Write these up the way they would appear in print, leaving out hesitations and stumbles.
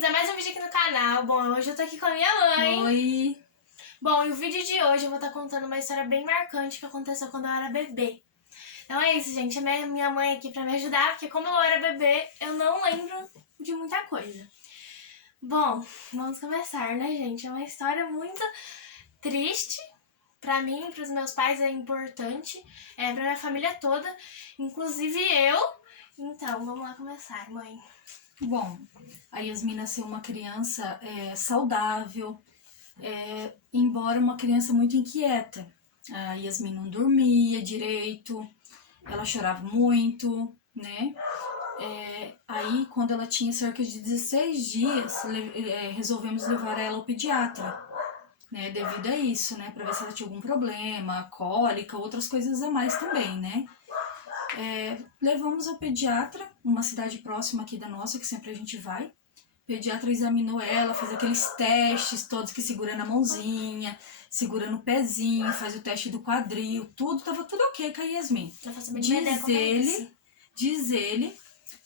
bem-vindos a mais um vídeo aqui no canal. Bom, hoje eu tô aqui com a minha mãe. Oi! Bom, e o vídeo de hoje eu vou estar contando uma história bem marcante que aconteceu quando eu era bebê. Então é isso, gente. A minha mãe aqui pra me ajudar, porque como eu era bebê, eu não lembro de muita coisa. Bom, vamos começar, né, gente? É uma história muito triste. Pra mim e pros meus pais é importante, pra minha família toda, inclusive eu. Então, vamos lá começar, mãe. Bom, a Yasmin nasceu uma criança saudável, embora uma criança muito inquieta. A Yasmin não dormia direito, ela chorava muito, né? Aí, quando ela tinha cerca de 16 dias, resolvemos levar ela ao pediatra, né? Devido a isso, né? Pra ver se ela tinha algum problema, cólica, outras coisas a mais também, né? Levamos ao pediatra, uma cidade próxima aqui da nossa, que sempre a gente vai. O pediatra examinou ela, fez aqueles testes todos que segura na mãozinha, segura no pezinho, faz o teste do quadril, tava tudo ok com a Yasmin. Diz ele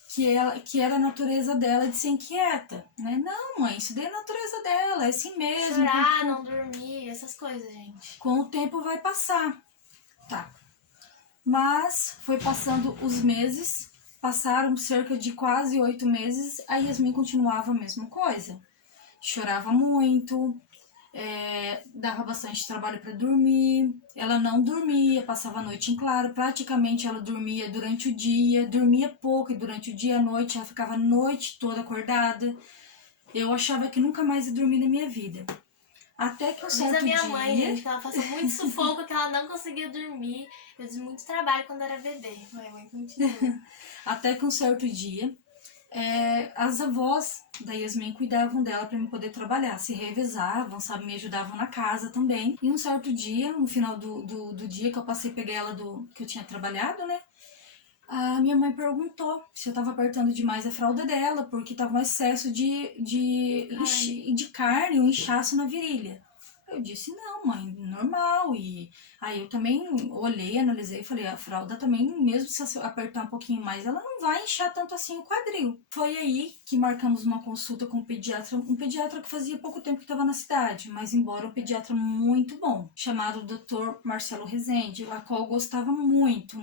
que era a natureza dela de ser inquieta, né? Não, mãe, isso daí é a natureza dela, é assim mesmo. Chorar, não dormir, essas coisas, gente. Com o tempo vai passar, tá? Mas foi passando os meses, passaram cerca de quase 8 meses, a Yasmin continuava a mesma coisa. Chorava muito, dava bastante trabalho para dormir, ela não dormia, passava a noite em claro, praticamente ela dormia durante o dia, dormia pouco e durante o dia à noite, ela ficava a noite toda acordada. Eu achava que nunca mais ia dormir na minha vida. Até que um certo dia... Diz a minha mãe, gente, que ela passou muito sufoco, que ela não conseguia dormir. Eu fiz muito trabalho quando era bebê. Mãe, continua. Até que um certo dia, as avós da Yasmin cuidavam dela para eu poder trabalhar, se revezavam, sabe, me ajudavam na casa também. E um certo dia, no final do dia que eu passei, peguei ela que eu tinha trabalhado, né? A minha mãe perguntou se eu estava apertando demais a fralda dela, porque estava um excesso de carne, um inchaço na virilha. Eu disse, não, mãe, normal. E aí eu também olhei, analisei e falei, a fralda também, mesmo se apertar um pouquinho mais, ela não vai inchar tanto assim o quadril. Foi aí que marcamos uma consulta com um pediatra que fazia pouco tempo que estava na cidade, mas embora um pediatra muito bom, chamado Dr. Marcelo Rezende, a qual eu gostava muito,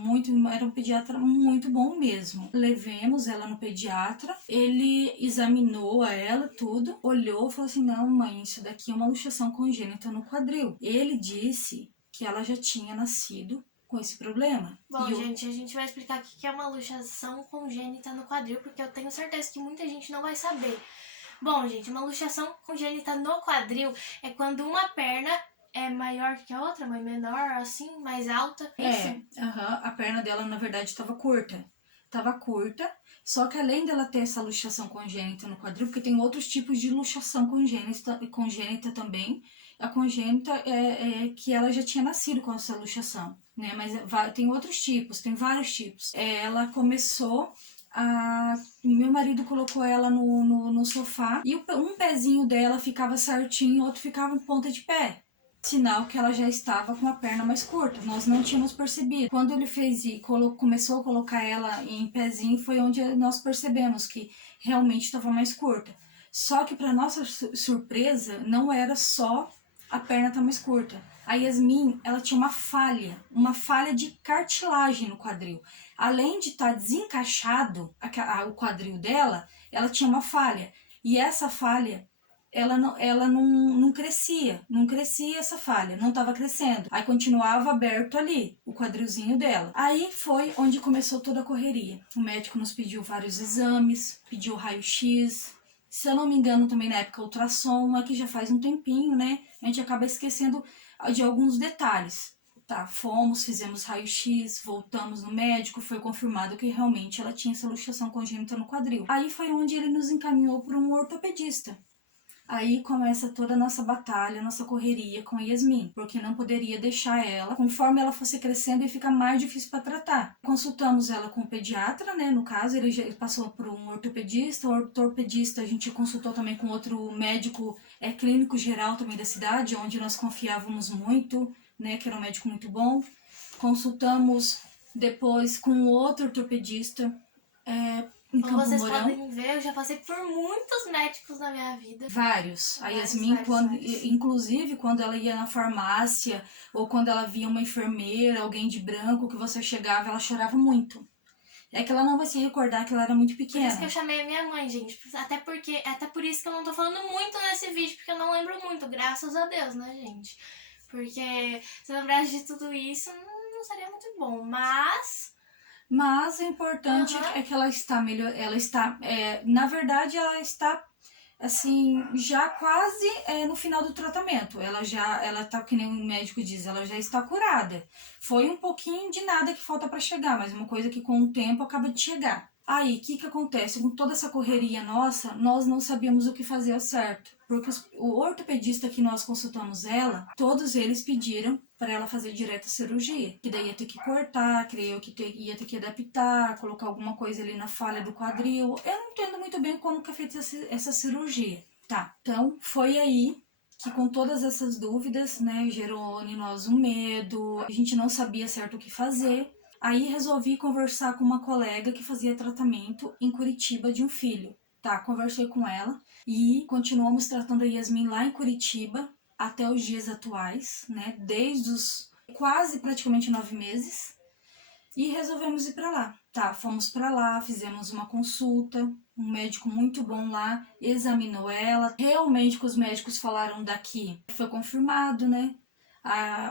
era um pediatra muito bom mesmo. Levemos ela no pediatra, ele examinou ela, tudo, olhou e falou assim, não, mãe, isso daqui é uma luxação congênita no quadril. Ele disse que ela já tinha nascido com esse problema. Bom, gente, a gente vai explicar o que é uma luxação congênita no quadril, porque eu tenho certeza que muita gente não vai saber. Bom, gente, uma luxação congênita no quadril é quando uma perna é maior que a outra, mãe, menor, assim, mais alta. A perna dela, na verdade, estava curta. Só que além dela ter essa luxação congênita no quadril, porque tem outros tipos de luxação congênita também, a congênita é que ela já tinha nascido com essa luxação, né? Mas tem outros tipos, tem vários tipos. Ela começou meu marido colocou ela no sofá e um pezinho dela ficava certinho, o outro ficava em ponta de pé. Sinal que ela já estava com a perna mais curta, nós não tínhamos percebido. Quando ele fez e começou a colocar ela em pezinho, foi onde nós percebemos que realmente estava mais curta. Só que, para nossa surpresa, não era só a perna estar mais curta. A Yasmin, ela tinha uma falha de cartilagem no quadril. Além de estar desencaixado o quadril dela, ela tinha uma falha. E essa falha, ela não crescia essa falha, não estava crescendo. Aí continuava aberto ali, o quadrilzinho dela. Aí foi onde começou toda a correria. O médico nos pediu vários exames, pediu raio-x, se eu não me engano também na época ultrassom, aqui já faz um tempinho, né? A gente acaba esquecendo de alguns detalhes. Tá, fizemos raio-x, voltamos no médico, foi confirmado que realmente ela tinha essa luxação congênita no quadril. Aí foi onde ele nos encaminhou para um ortopedista. Aí começa toda a nossa batalha, nossa correria com a Yasmin, porque não poderia deixar ela, conforme ela fosse crescendo, ia ficar mais difícil para tratar. Consultamos ela com o pediatra, né? No caso, ele passou por um ortopedista. O ortopedista a gente consultou também com outro médico clínico geral também da cidade, onde nós confiávamos muito, né? Que era um médico muito bom. Consultamos depois com outro ortopedista. em Como Campo vocês Mourão. podem ver, eu já passei por muitos médicos na minha vida. Vários. A Vários, Yasmin, vários. inclusive, quando ela ia na farmácia ou quando ela via uma enfermeira, alguém de branco, que você chegava, ela chorava muito. É que ela não vai se recordar que ela era muito Por pequena. isso que eu chamei a minha mãe, gente. Até por isso que eu não tô falando muito nesse vídeo, porque eu não lembro muito, graças a Deus, né, gente? Porque se eu lembrasse de tudo isso, não seria muito bom. Mas o importante Aham. é que ela está melhor. Ela está. Na verdade, ela está assim, já quase no final do tratamento. Ela tá, que nem o médico diz, ela já está curada. Foi um pouquinho de nada que falta para chegar, mas uma coisa que com o tempo acaba de chegar. Aí, o que acontece? Com toda essa correria nossa, nós não sabíamos o que fazer ao certo. Porque o ortopedista que nós consultamos ela, todos eles pediram para ela fazer direto a cirurgia. Que daí ia ter que cortar, creio que ia ter que adaptar, colocar alguma coisa ali na falha do quadril. Eu não entendo muito bem como que é feita essa cirurgia. Tá, então foi aí que com todas essas dúvidas, né, gerou em nós um medo, a gente não sabia certo o que fazer. Aí resolvi conversar com uma colega que fazia tratamento em Curitiba de um filho. Tá, conversei com ela e continuamos tratando a Yasmin lá em Curitiba até os dias atuais, né? Desde os quase praticamente 9 meses. E resolvemos ir para lá. Tá, fomos para lá, fizemos uma consulta, um médico muito bom lá examinou ela. Realmente que os médicos falaram daqui foi confirmado, né?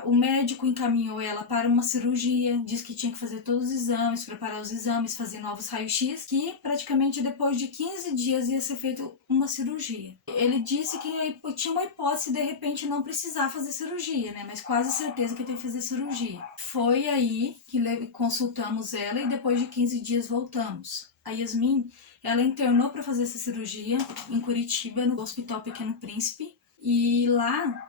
O médico encaminhou ela para uma cirurgia, disse que tinha que fazer todos os exames, preparar os exames, fazer novos raios-x, que praticamente depois de 15 dias ia ser feita uma cirurgia. Ele disse que tinha uma hipótese de repente não precisar fazer cirurgia, né? Mas quase certeza que tem que fazer cirurgia. Foi aí que consultamos ela e depois de 15 dias voltamos. A Yasmin, ela internou para fazer essa cirurgia em Curitiba, no Hospital Pequeno Príncipe, e lá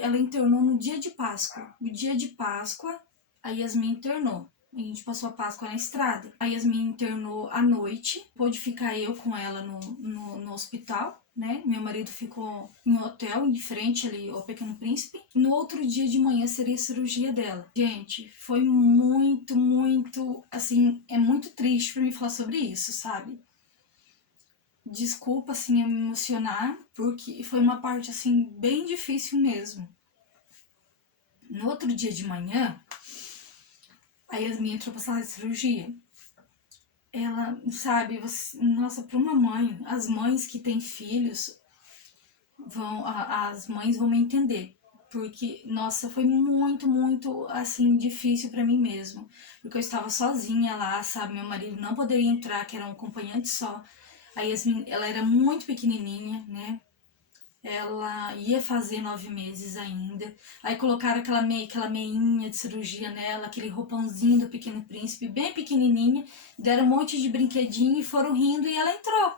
ela internou no dia de Páscoa. No dia de Páscoa, a Yasmin internou. A gente passou a Páscoa na estrada. A Yasmin internou à noite. Pôde ficar eu com ela no hospital, né? Meu marido ficou em um hotel, em frente ali ao Pequeno Príncipe. No outro dia de manhã seria a cirurgia dela. Gente, foi muito, muito... Assim, é muito triste pra mim falar sobre isso, sabe? Desculpa, assim, me emocionar, porque foi uma parte, assim, bem difícil mesmo. No outro dia de manhã, a Yasmin entrou pra sala de cirurgia. Ela, sabe, nossa, para uma mãe, as mães que têm filhos, as mães vão me entender. Porque, nossa, foi muito, muito, assim, difícil pra mim mesmo. Porque eu estava sozinha lá, sabe, meu marido não poderia entrar, que era um acompanhante só. A Yasmin, ela era muito pequenininha, né? Ela ia fazer 9 meses ainda. Aí colocaram aquela meinha de cirurgia nela, aquele roupãozinho do Pequeno Príncipe, bem pequenininha. Deram um monte de brinquedinho e foram rindo e ela entrou.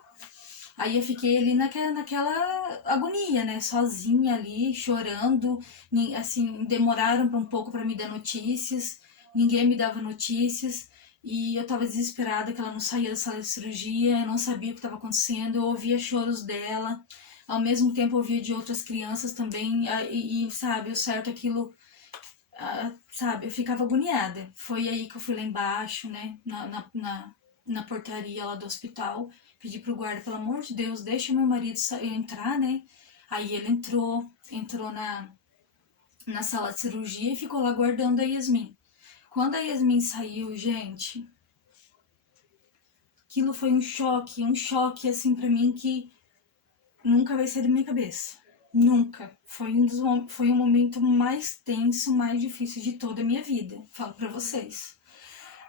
Aí eu fiquei ali naquela agonia, né? Sozinha ali, chorando. Assim, demoraram um pouco para me dar notícias. Ninguém me dava notícias. E eu tava desesperada que ela não saía da sala de cirurgia. Eu não sabia o que estava acontecendo. Eu ouvia choros dela. Ao mesmo tempo eu ouvia de outras crianças também. E sabe, o certo aquilo... sabe, eu ficava agoniada. Foi aí que eu fui lá embaixo, né? Na portaria lá do hospital. Pedi pro guarda, pelo amor de Deus, deixa meu marido entrar, né? Aí ele entrou na sala de cirurgia e ficou lá guardando a Yasmin. Quando a Yasmin saiu, gente, aquilo foi um choque assim pra mim que nunca vai sair da minha cabeça. Nunca. Foi um momento mais tenso, mais difícil de toda a minha vida. Falo pra vocês.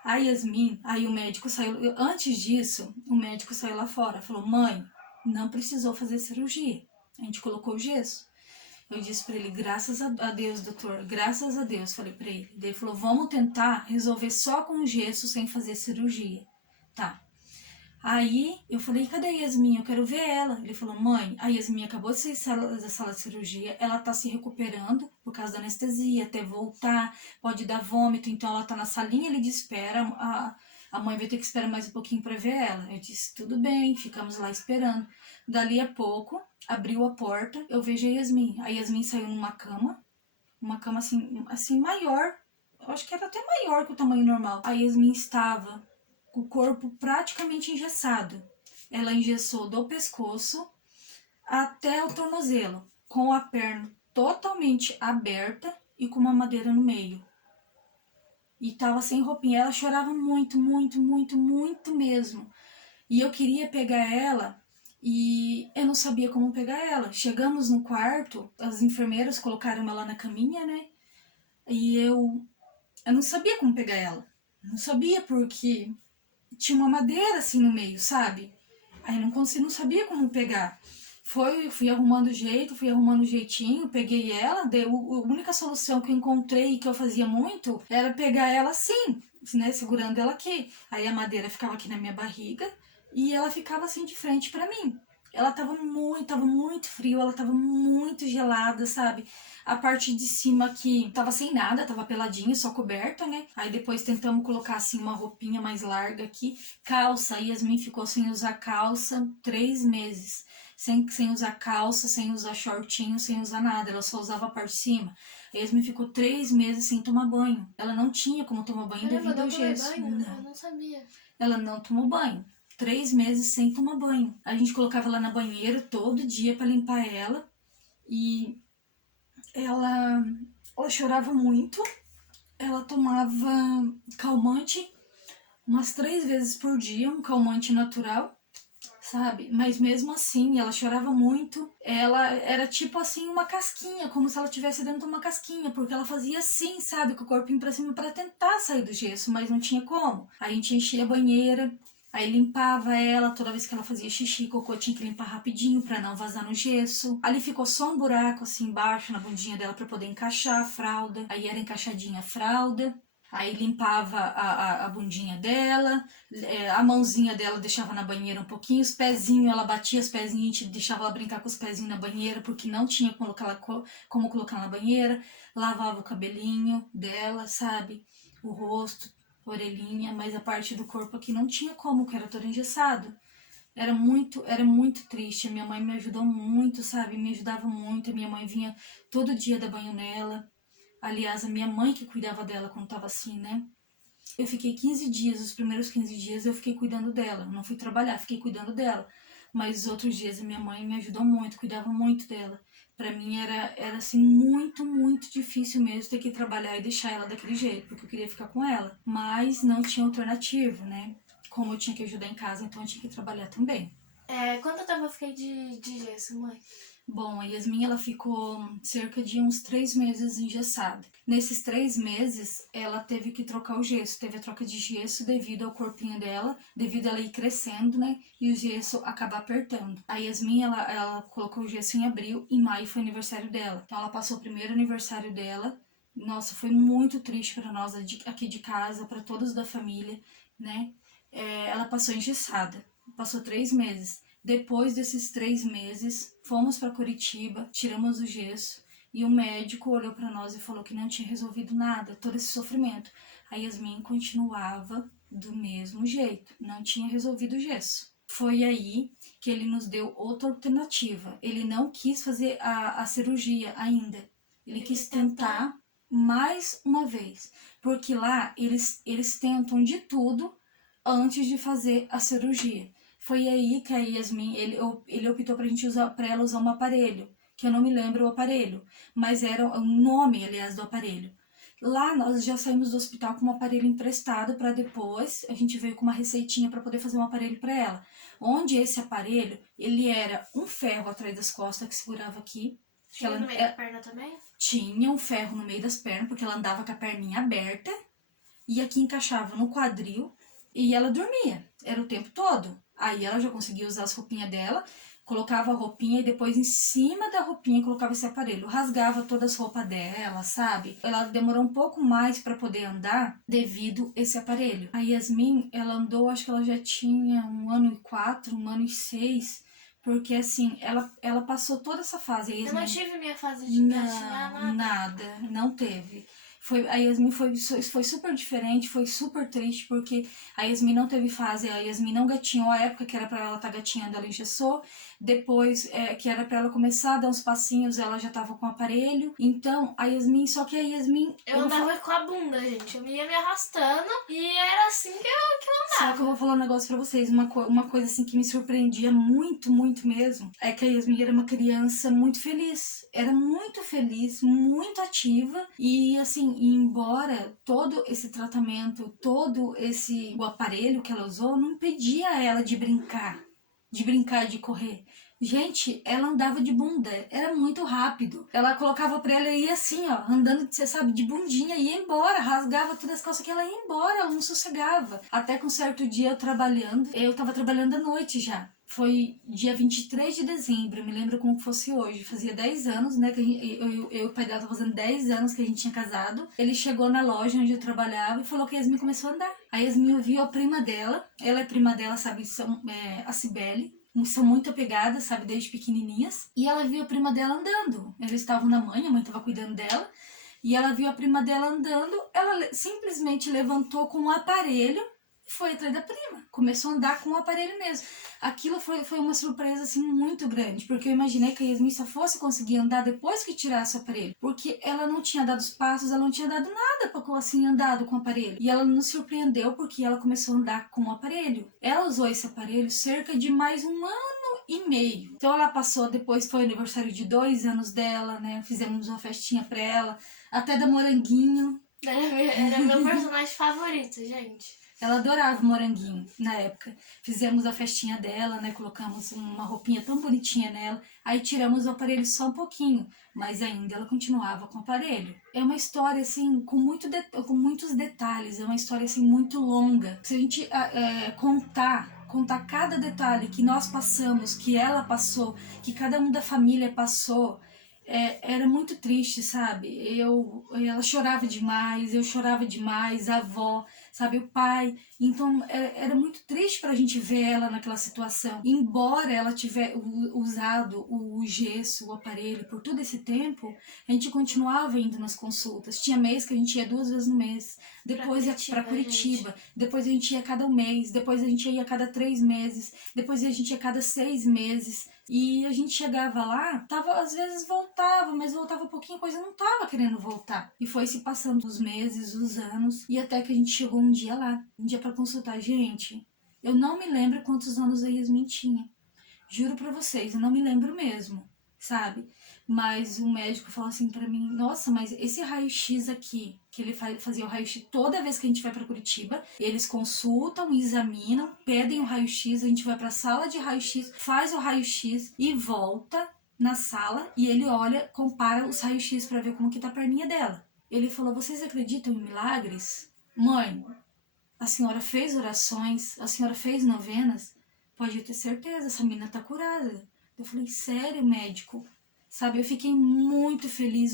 A Yasmin, aí o médico saiu, antes disso, o médico saiu lá fora, falou, mãe, não precisou fazer cirurgia, a gente colocou o gesso. Eu disse pra ele, graças a Deus, doutor, graças a Deus, falei pra ele. Ele falou, vamos tentar resolver só com o gesso, sem fazer cirurgia. Tá. Aí eu falei, cadê a Yasmin? Eu quero ver ela. Ele falou, mãe, a Yasmin acabou de sair da sala de cirurgia, ela tá se recuperando por causa da anestesia, até voltar, pode dar vômito, então ela tá na salinha ali de espera, a mãe vai ter que esperar mais um pouquinho pra ver ela. Eu disse, tudo bem, ficamos lá esperando. Dali a pouco, abriu a porta, eu vejo a Yasmin saiu numa cama, uma cama assim maior, eu acho que era até maior que o tamanho normal. A Yasmin estava o corpo praticamente engessado. Ela engessou do pescoço até o tornozelo, com a perna totalmente aberta e com uma madeira no meio. E tava sem roupinha. Ela chorava muito, muito, muito, muito mesmo. E eu queria pegar ela e eu não sabia como pegar ela. Chegamos no quarto, as enfermeiras colocaram ela na caminha, né? E eu não sabia como pegar ela. Não sabia porque tinha uma madeira assim no meio, sabe? Aí não sabia como pegar. Fui arrumando jeito, fui arrumando jeitinho, peguei ela, a única solução que eu encontrei e que eu fazia muito era pegar ela assim, né, segurando ela aqui. Aí a madeira ficava aqui na minha barriga e ela ficava assim de frente pra mim. Ela tava muito frio, ela tava muito gelada, sabe? A parte de cima aqui tava sem nada, tava peladinha, só coberta, né? Aí depois tentamos colocar assim uma roupinha mais larga aqui. Calça, a Yasmin ficou sem usar calça 3 meses. Sem usar calça, sem usar shortinho, sem usar nada. Ela só usava a parte de cima. A Yasmin ficou 3 meses sem tomar banho. Ela não tinha como tomar banho devido ao gesso. Banho? Não. Eu não sabia. Ela não tomou banho. 3 meses sem tomar banho. A gente colocava ela na banheira todo dia para limpar ela. E ela chorava muito. Ela tomava calmante umas 3 vezes por dia, um calmante natural, sabe? Mas mesmo assim, ela chorava muito. Ela era tipo assim uma casquinha, como se ela estivesse dentro de uma casquinha, porque ela fazia assim, sabe, com o corpinho pra cima pra tentar sair do gesso, mas não tinha como. Aí a gente enchia a banheira, aí limpava ela, toda vez que ela fazia xixi, cocô, tinha que limpar rapidinho pra não vazar no gesso. Ali ficou só um buraco assim embaixo na bundinha dela pra poder encaixar a fralda. Aí era encaixadinha a fralda. Aí limpava a bundinha dela, a mãozinha dela deixava na banheira um pouquinho, os pezinhos, ela batia os pezinhos, a gente deixava ela brincar com os pezinhos na banheira, porque não tinha como colocar na banheira. Lavava o cabelinho dela, sabe? O rosto, a orelhinha, mas a parte do corpo aqui não tinha como, que era todo engessado. Era muito triste. A minha mãe me ajudou muito, sabe? Me ajudava muito. A minha mãe vinha todo dia dar banho nela. Aliás, a minha mãe que cuidava dela quando tava assim, né? Eu fiquei 15 dias, os primeiros 15 dias eu fiquei cuidando dela. Não fui trabalhar, fiquei cuidando dela. Mas os outros dias a minha mãe me ajudou muito, cuidava muito dela. Pra mim era assim, muito, muito difícil mesmo ter que trabalhar e deixar ela daquele jeito, porque eu queria ficar com ela. Mas não tinha alternativa, né? Como eu tinha que ajudar em casa, então eu tinha que trabalhar também. Quanto tempo eu fiquei de gesso, mãe? Bom, a Yasmin, ela ficou cerca de uns 3 meses engessada. Nesses 3 meses, ela teve que trocar o gesso. Teve a troca de gesso devido ao corpinho dela, devido a ela ir crescendo, né? E o gesso acabar apertando. A Yasmin, ela colocou o gesso em abril, em maio foi aniversário dela. Então, ela passou o primeiro aniversário dela. Nossa, foi muito triste para nós aqui de casa, para todos da família, né? Ela passou engessada. Passou 3 meses. Depois desses 3 meses, fomos para Curitiba, tiramos o gesso e o médico olhou para nós e falou que não tinha resolvido nada, todo esse sofrimento. A Yasmin continuava do mesmo jeito, não tinha resolvido o gesso. Foi aí que ele nos deu outra alternativa. Ele não quis fazer a cirurgia ainda. Ele quis tentar mais uma vez, porque lá eles tentam de tudo antes de fazer a cirurgia. Foi aí que a Yasmin, ele optou pra ela usar um aparelho, que eu não me lembro o aparelho, mas era o nome, aliás, do aparelho. Lá nós já saímos do hospital com um aparelho emprestado para depois a gente veio com uma receitinha para poder fazer um aparelho para ela. Onde esse aparelho, ele era um ferro atrás das costas que segurava aqui. Tinha no meio da perna também? Tinha um ferro no meio das pernas, porque ela andava com a perninha aberta e aqui encaixava no quadril e ela dormia, era o tempo todo. Aí ela já conseguia usar as roupinhas dela, colocava a roupinha e depois em cima da roupinha colocava esse aparelho. Rasgava todas as roupas dela, sabe? Ela demorou um pouco mais para poder andar devido a esse aparelho. A Yasmin, ela andou, acho que ela já tinha 1 ano e 4, 1 ano e 6, porque assim, ela passou toda essa fase. Eu não tive minha fase de engatinhar, nada. Nada, não teve. A Yasmin foi super diferente, foi super triste, porque a Yasmin não teve fase, a Yasmin não gatinhou a época que era pra ela estar gatinhando, ela engessou. Depois, que era pra ela começar a dar uns passinhos, ela já tava com o aparelho. Então, a Yasmin, só que a Yasmin... Eu andava com a bunda, gente. Eu ia me arrastando e era assim que eu andava. Só que eu vou falar um negócio pra vocês, uma coisa assim que me surpreendia muito, muito mesmo, é que a Yasmin era uma criança muito feliz. Era muito feliz, muito ativa e assim, embora todo esse tratamento, o aparelho que ela usou, não impedia ela de brincar, de correr. Gente, ela andava de bunda, era muito rápido. Ela colocava pra ela e ia assim, ó, andando, você sabe, de bundinha, ia embora, rasgava todas as calças que ela ia embora, ela não sossegava. Até que um certo dia eu tava trabalhando à noite já. Foi dia 23 de dezembro, eu me lembro como fosse hoje. Fazia 10 anos, né, que eu e o pai dela tava fazendo 10 anos que a gente tinha casado. Ele chegou na loja onde eu trabalhava e falou que a Yasmin começou a andar. A Yasmin viu a prima dela, ela é prima dela, sabe, a Cibele. São muito apegadas, sabe, desde pequenininhas. E ela viu a prima dela andando. Eles estavam na mãe, a mãe estava cuidando dela. E ela viu a prima dela andando. Ela simplesmente levantou com o aparelho e foi atrás da prima. Começou a andar com o aparelho mesmo. Aquilo foi uma surpresa, assim, muito grande. Porque eu imaginei que a Yasmin só fosse conseguir andar depois que tirasse o aparelho. Porque ela não tinha dado os passos, ela não tinha dado nada para assim, andado com o aparelho. E ela nos surpreendeu porque ela começou a andar com o aparelho. Ela usou esse aparelho cerca de mais um ano e meio. Então ela passou, depois foi o aniversário de 2 anos dela, né? Fizemos uma festinha pra ela, até da Moranguinho. Era meu personagem favorito, gente. Ela adorava o Moranguinho na época. Fizemos a festinha dela, né? Colocamos uma roupinha tão bonitinha nela. Aí tiramos o aparelho só um pouquinho, mas ainda ela continuava com o aparelho. É uma história, assim, com muitos detalhes. É uma história, assim, muito longa. Se a gente contar cada detalhe que nós passamos, que ela passou, que cada um da família passou, era muito triste, sabe? Ela chorava demais, eu chorava demais, a avó, sabe? O pai. Então, era muito triste pra gente ver ela naquela situação. Embora ela tivesse usado o gesso, o aparelho, por todo esse tempo, a gente continuava indo nas consultas. Tinha mês que a gente ia 2 vezes no mês. Depois ia pra Curitiba. Depois a gente ia a cada mês. Depois a gente ia a cada 3 meses. Depois a gente ia a cada 6 meses. E a gente chegava lá, às vezes voltava, mas voltava um pouquinho, coisa não tava querendo voltar. E foi se passando os meses, os anos, e até que a gente chegou um dia lá, um dia pra consultar. Gente, eu não me lembro quantos anos a Yasmin tinha. Juro pra vocês, eu não me lembro mesmo, sabe? Mas o médico falou assim pra mim, nossa, mas esse raio-x aqui, que ele fazia o raio-x toda vez que a gente vai pra Curitiba, eles consultam, examinam, pedem o raio-x, a gente vai pra sala de raio-x, faz o raio-x e volta na sala e ele olha, compara os raios-x pra ver como que tá a perninha dela. Ele falou, vocês acreditam em milagres? Mãe, a senhora fez orações, a senhora fez novenas, pode ter certeza, essa menina tá curada. Eu falei, sério, médico? Sabe, eu fiquei muito feliz,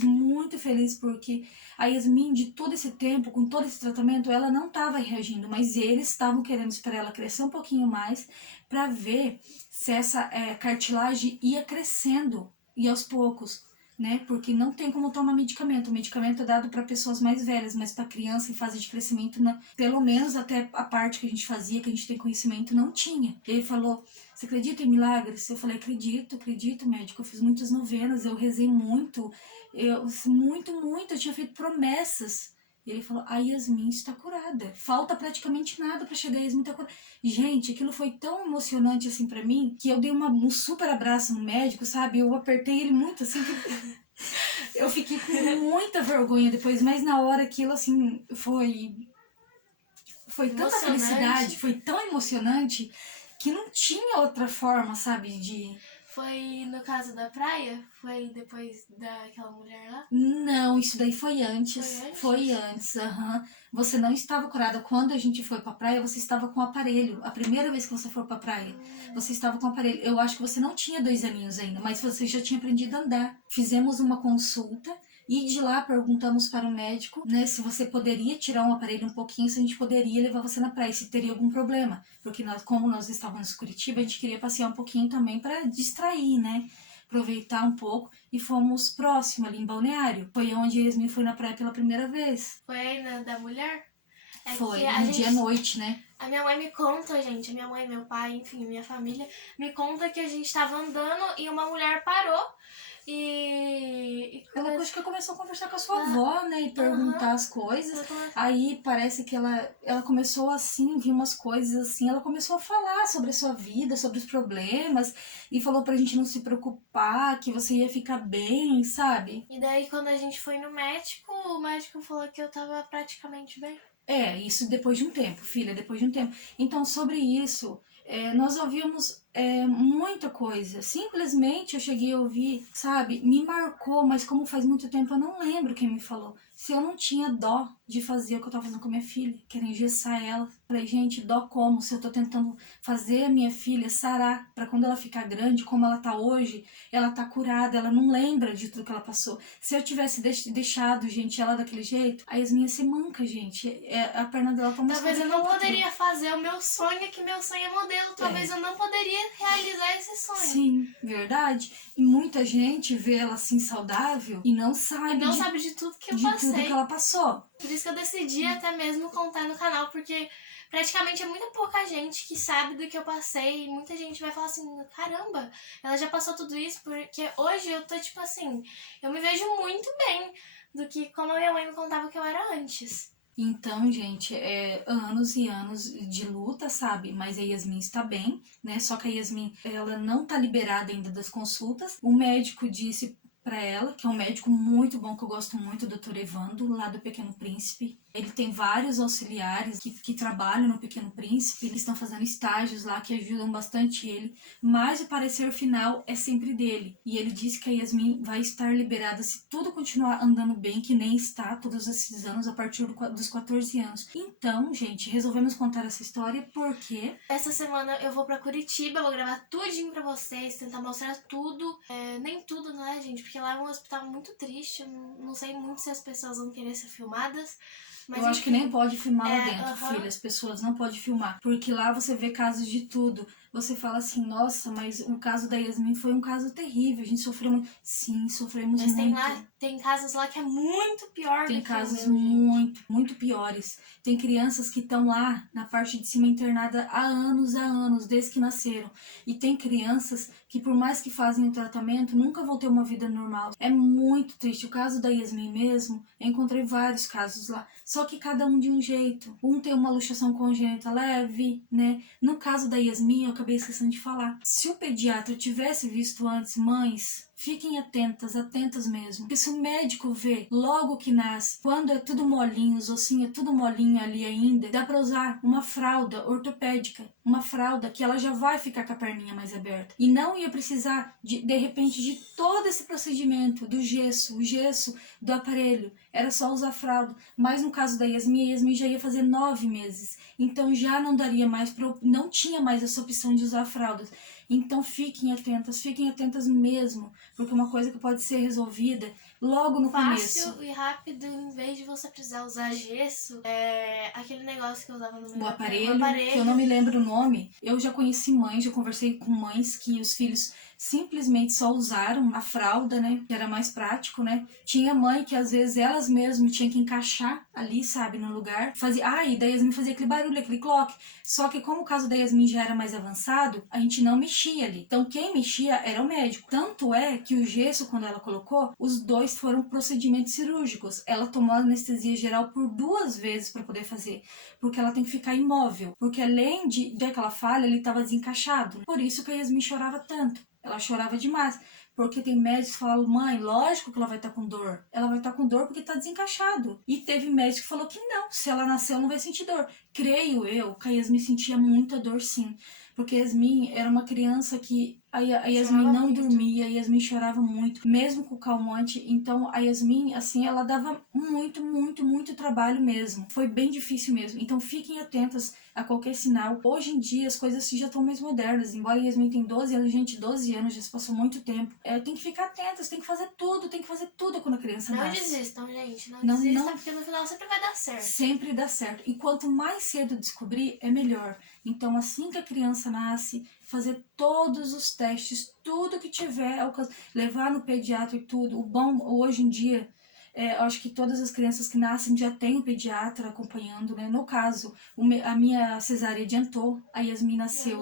porque a Yasmin, de todo esse tempo, com todo esse tratamento, ela não estava reagindo, mas eles estavam querendo esperar ela crescer um pouquinho mais para ver se essa cartilagem ia crescendo, e aos poucos, né? Porque não tem como tomar medicamento. O medicamento é dado para pessoas mais velhas, mas para criança em fase de crescimento, não, pelo menos até a parte que a gente fazia, que a gente tem conhecimento, não tinha. Ele falou, você acredita em milagres? Eu falei, acredito, médico. Eu fiz muitas novenas, eu rezei muito, eu tinha feito promessas. E ele falou, a Yasmin está curada. Falta praticamente nada para chegar a Yasmin está curada. Gente, aquilo foi tão emocionante assim para mim, que eu dei um super abraço no médico, sabe? Eu apertei ele muito assim. Eu fiquei com muita vergonha depois, mas na hora aquilo assim foi tanta felicidade, foi tão emocionante que não tinha outra forma, sabe, de... Foi no caso da praia? Foi depois daquela mulher lá? Não, isso daí foi antes. Foi antes, aham. Você não estava curada. Quando a gente foi pra praia, você estava com o aparelho. A primeira vez que você foi pra praia, você estava com o aparelho. Eu acho que você não tinha 2 aninhos ainda, mas você já tinha aprendido a andar. Fizemos uma consulta e de lá perguntamos para o médico, né, se você poderia tirar um aparelho um pouquinho, se a gente poderia levar você na praia, se teria algum problema. Porque como nós estávamos em Curitiba, a gente queria passear um pouquinho também para distrair, né? aproveitar um pouco e fomos próximo ali em Balneário. Foi onde a Yasmin foi na praia pela primeira vez. Foi aí da mulher? É Foi, que no dia à noite, né? A minha mãe me conta, gente, a minha mãe, meu pai, enfim, minha família, me conta que a gente tava andando e uma mulher parou Ela acho que começou a conversar com a sua avó, né? E perguntar as coisas. Aí parece que ela começou assim, viu umas coisas assim. Ela começou a falar sobre a sua vida, sobre os problemas. E falou pra gente não se preocupar, que você ia ficar bem, sabe? E daí quando a gente foi no médico, o médico falou que eu tava praticamente bem. Isso depois de um tempo, filha, depois de um tempo. Então, sobre isso, nós ouvimos muita coisa. Simplesmente eu cheguei a ouvir, sabe? Me marcou, mas como faz muito tempo eu não lembro quem me falou. Se eu não tinha dó de fazer o que eu tava fazendo com a minha filha, que era engessar ela. Falei, gente, dó como? Se eu tô tentando fazer a minha filha sarar pra quando ela ficar grande, como ela tá hoje, ela tá curada, ela não lembra de tudo que ela passou. Se eu tivesse deixado, gente, ela daquele jeito, a Yasmin ia ser manca, gente. A perna dela tá mais Talvez eu não poderia fazer o meu sonho, que meu sonho é modelo. Talvez eu não poderia realizar esse sonho. Sim, verdade. E muita gente vê ela assim saudável e não sabe, sabe de tudo que eu passei. De tudo que ela passou. Por isso que eu decidi até mesmo contar no canal, porque praticamente é muito pouca gente que sabe do que eu passei. E muita gente vai falar assim, caramba, ela já passou tudo isso, porque hoje eu tô tipo assim, eu me vejo muito bem do que como a minha mãe me contava que eu era antes. Então, gente, anos e anos de luta, sabe? Mas a Yasmin está bem, né? Só que a Yasmin, ela não tá liberada ainda das consultas. O médico disse para ela, que é um médico muito bom, que eu gosto muito, o Dr. Evandro, lá do Pequeno Príncipe. Ele tem vários auxiliares que trabalham no Pequeno Príncipe, eles estão fazendo estágios lá que ajudam bastante ele, mas o parecer final é sempre dele. E ele disse que a Yasmin vai estar liberada se tudo continuar andando bem, que nem está todos esses anos, a partir dos 14 anos. Então, gente, resolvemos contar essa história porque essa semana eu vou pra Curitiba, vou gravar tudinho pra vocês, tentar mostrar tudo. Nem tudo, né, gente? Porque lá é um hospital muito triste, eu não sei muito se as pessoas vão querer ser filmadas. Mas, eu acho que nem pode filmar lá dentro, aham. filha. As pessoas não podem filmar. Porque lá você vê casos de tudo. Você fala assim, nossa, mas o caso da Yasmin foi um caso terrível. A gente sofreu muito. Sim, sofremos Mas muito. Tem casos lá que é muito pior Tem do que casos o meu, muito, muito piores. Tem crianças que estão lá na parte de cima internada há anos, desde que nasceram. E tem crianças que, por mais que fazem o tratamento, nunca vão ter uma vida normal. É muito triste. O caso da Yasmin mesmo, eu encontrei vários casos lá. Só que cada um de um jeito. Um tem uma luxação congênita leve, né? No caso da Yasmin, eu acabei esquecendo de falar. Se o pediatra tivesse visto antes, mães, fiquem atentas mesmo. Porque se o médico vê logo que nasce, quando é tudo molinho, os ossinhos é tudo molinho ali ainda, dá pra usar uma fralda ortopédica. Uma fralda que ela já vai ficar com a perninha mais aberta. E não ia precisar, de repente, de todo esse procedimento, do gesso, o gesso do aparelho. Era só usar fralda. Mas no caso da Yasmin, a Yasmin já ia fazer 9 meses. Então já não daria mais, não tinha mais essa opção de usar fraldas. Então fiquem atentas mesmo, porque uma coisa que pode ser resolvida logo no começo. Fácil e rápido, em vez de você precisar usar gesso, aquele negócio que eu usava no meu aparelho, que eu não me lembro o nome. Eu já conheci mães, já conversei com mães que os filhos simplesmente só usaram a fralda, né, que era mais prático, né. Tinha mãe que às vezes elas mesmas tinham que encaixar ali, sabe, no lugar. E daí a Yasmin fazia aquele barulho, aquele cloque. Só que como o caso da Yasmin já era mais avançado, a gente não mexia ali. Então quem mexia era o médico. Tanto é que o gesso, quando ela colocou, os dois foram procedimentos cirúrgicos. Ela tomou anestesia geral por 2 vezes para poder fazer, porque ela tem que ficar imóvel. Porque além de aquela falha, ele estava desencaixado. Por isso que a Yasmin chorava tanto. Ela chorava demais. Porque tem médicos que falam, mãe, lógico que ela vai estar com dor. Ela vai estar com dor porque está desencaixado. E teve médico que falou que não, se ela nasceu não vai sentir dor. Creio eu que a Yasmin sentia muita dor, sim. Porque a Yasmin era uma criança que a Yasmin não dormia, a Yasmin chorava muito, mesmo com o calmante. Então a Yasmin, assim, ela dava muito trabalho mesmo. Foi bem difícil mesmo. Então fiquem atentas a qualquer sinal. Hoje em dia as coisas já estão mais modernas. Embora a Yasmin tenha 12 anos, gente, 12 anos já se passou muito tempo. Tem que ficar atentas, tem que fazer tudo quando a criança nasce. Não desistam, gente. Não desistam, porque no final sempre vai dar certo. Sempre dá certo. E quanto mais cedo descobrir, é melhor. Então, assim que a criança nasce, fazer todos os testes, tudo que tiver, levar no pediatra e tudo. O bom, hoje em dia, eu acho que todas as crianças que nascem já tem um pediatra acompanhando, né? No caso, a minha cesárea adiantou, a Yasmin nasceu.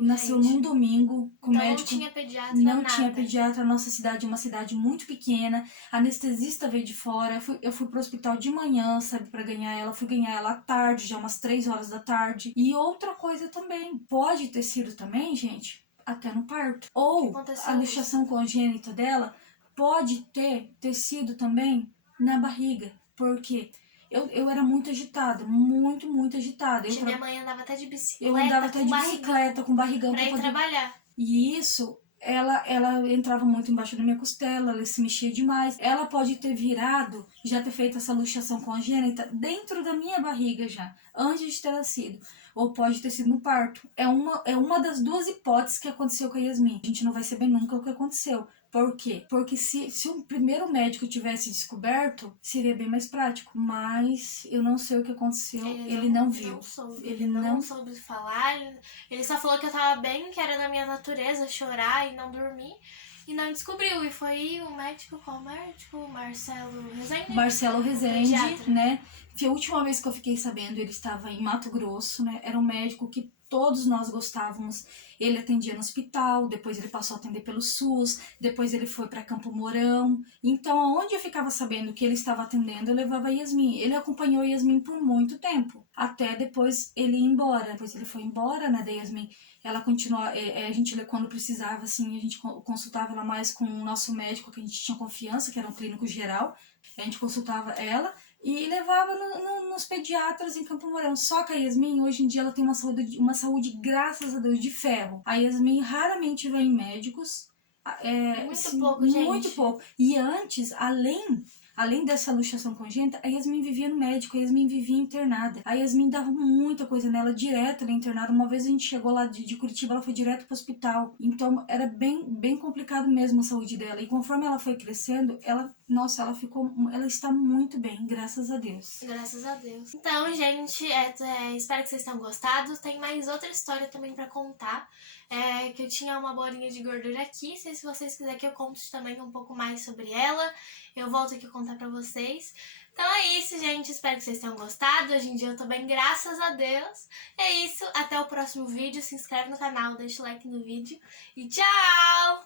Nasceu num domingo, com então médico. Não tinha pediatra, não nada. tinha pediatra. A nossa cidade é uma cidade muito pequena. A anestesista veio de fora. Eu fui pro hospital de manhã, sabe, pra ganhar ela. Fui ganhar ela à tarde, já umas 3 horas da tarde. E outra coisa também, pode ter sido também, gente, até no parto. Ou a luxação congênita dela pode ter sido também na barriga. Porque eu era muito agitada, muito agitada. Minha mãe andava até de bicicleta. Eu andava até de bicicleta com barrigão pra ir trabalhar. E isso, ela entrava muito embaixo da minha costela, ela se mexia demais. Ela pode ter virado, já ter feito essa luxação congênita dentro da minha barriga já, antes de ter nascido. Ou pode ter sido no parto. É uma das duas hipóteses que aconteceu com a Yasmin. A gente não vai saber nunca o que aconteceu. Por quê? Porque se o primeiro médico tivesse descoberto, seria bem mais prático. Mas eu não sei o que aconteceu. Ele não viu. Ele não soube falar. Ele só falou que eu tava bem, que era da minha natureza chorar e não dormir. E não descobriu. E foi o médico, qual médico? Marcelo Rezende, né? Que a última vez que eu fiquei sabendo, ele estava em Mato Grosso, né? Era um médico que todos nós gostávamos. Ele atendia no hospital, depois ele passou a atender pelo SUS, depois ele foi para Campo Mourão. Então, aonde eu ficava sabendo que ele estava atendendo, eu levava a Yasmin. Ele acompanhou a Yasmin por muito tempo, até depois ele ir embora. Depois ele foi embora, né, da Yasmin. Ela continuou, a gente, quando precisava, assim, a gente consultava ela mais com o nosso médico, que a gente tinha confiança, que era um clínico geral. A gente consultava ela e levava nos pediatras em Campo Mourão. Só que a Yasmin, hoje em dia, ela tem uma saúde, graças a Deus, de ferro. A Yasmin raramente vai em médicos. Muito pouco. E antes, além dessa luxação congênita, a Yasmin vivia no médico, a Yasmin vivia internada. A Yasmin dava muita coisa nela, direto na internada. Uma vez a gente chegou lá de Curitiba, ela foi direto pro hospital. Então, era bem complicado mesmo a saúde dela. E conforme ela foi crescendo, ela está muito bem, graças a Deus. Graças a Deus. Então, gente, espero que vocês tenham gostado. Tem mais outra história também pra contar. Que eu tinha uma bolinha de gordura aqui. Se vocês quiserem que eu conte também um pouco mais sobre ela, eu volto aqui contar pra vocês. Então é isso, gente. Espero que vocês tenham gostado. Hoje em dia eu tô bem, graças a Deus. É isso. Até o próximo vídeo. Se inscreve no canal, deixa o like no vídeo. E tchau!